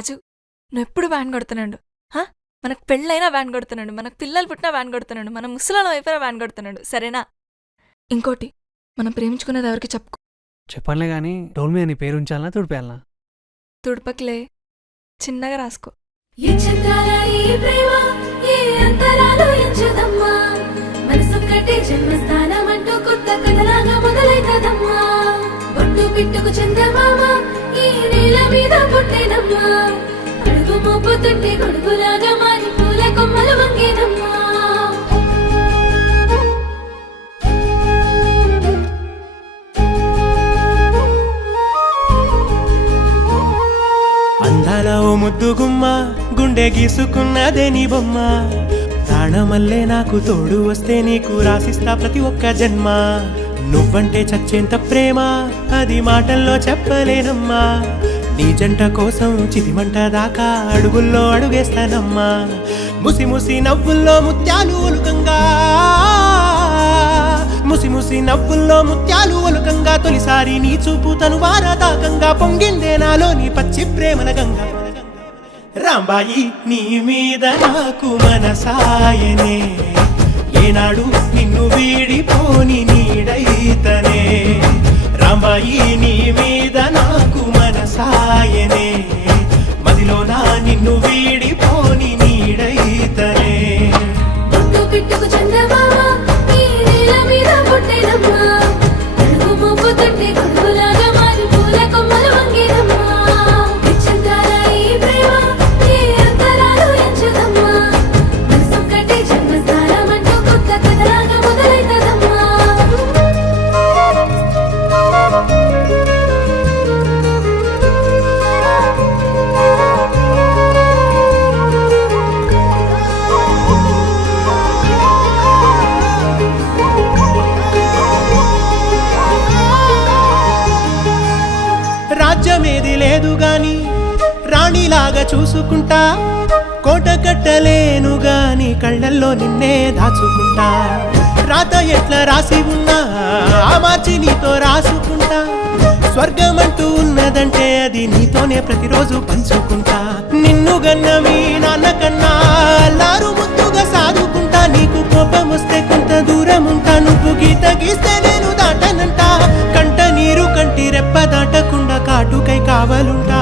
రాజు నువ్వెప్పుడు వ్యాన్ కొడుతున్నాడు. మనకు పెళ్ళైనా వ్యాన్ కొడుతున్నాడు, మనకు పిల్లలు పుట్టినా వ్యాన్ కొడుతున్నాడు, మన ముసలాళ్ళం అయిపోయినా వ్యాన్ కొడుతున్నాడు. సరేనా? ఇంకోటి, మనం ప్రేమించుకునేది ఎవరికి చెప్పుకో. చెప్పనులే గానీ డోల్ మీద నీ పేరు ఉంచాలనా తుడిపేయాలనా? తుడపకిలే, చిన్నగా రాసుకో. పిట్టుకు చందమామ ఈ నేల మీద పుట్టేనమ్మా, అడుగు మోపుతుంటే గొడుగులాగా మారి పూల కొమ్మలు వంగేనమ్మా. అందాల ఓ ముద్దుగుమ్మ గుండె గీసుకున్నదే నీ బొమ్మ, ప్రాణమల్లే నాకు తోడు వస్తే నీకు రాసిస్తా ప్రతి ఒక్క జన్మ. నువ్వంటే చచ్చేంత ప్రేమ అది మాటల్లో చెప్పలేనమ్మా, నీ జంట కోసం చితిమంట దాకా అడుగుల్లో అడుగేస్తానమ్మా. ముసి ముసి నవ్వుల్లో ముత్యాలు ఒలుకంగా, ముసి ముసి నవ్వుల్లో ముత్యాలు ఒలుకంగా, తొలిసారి నీ చూపు తను వారదాకంగా పొంగిందే నాలో నీ పచ్చి ప్రేమల గంగా. రాంబాయి నీ మీద నాకు మనసాయనే, ఏనాడు నిన్ను వీడిపోని నీడైతనే. రాంబాయి నీ మీద నాకు మనసాయనే, మదిలోనా నిన్ను వీడిపోని నీడైతనే. పిట్టుకు చందమామ ఈ నేల మీద పుట్టేనమ్మా, అడుగు మోపుతుంటే గొడుగులాగా మారి పూల కొమ్మలు వంగేనమ్మా. విచ్చిందాల ఈ ప్రేమ ఏ అంతరాలు ఎంచదమ్మా, మనసొక్కటే జన్మస్థానం అంటూ కొత్త కథలాగా మొదలైతదమ్మా. రాజ్యమేది లేదు గాని రాణిలాగా చూసుకుంటా, కోట కట్టలేను గాని కళ్ళల్లో నిన్నే దాచుకుంటా. రాత ఎట్లా రాసి ఉన్నా ఆ మార్చి నీతో రాసుకుంటా, స్వర్గమంటూ ఉన్నదంటే అది నీతోనే ప్రతిరోజు పంచుకుంటా. నిన్ను గన్న మీ నాన్న కన్నా అల్లారు ముద్దుగా సాదుకుంటా, నీకు కోపం వస్తే కొంత దూరం ఉంటా, నువ్వు గీత గీస్తే నేను దాటనంటా. కంట నీరు కంటి రెప్ప దాటకుండా కాటుకై కావలుంటా.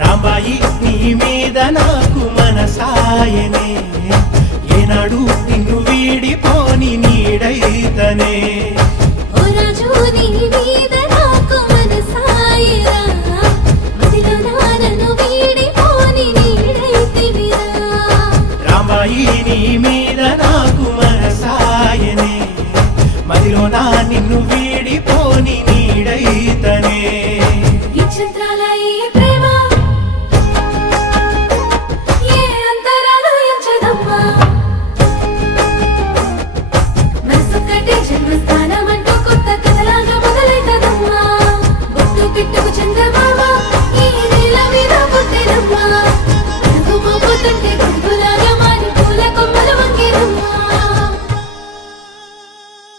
రాంబాయి నీ మీద నాకు మనసాయనే,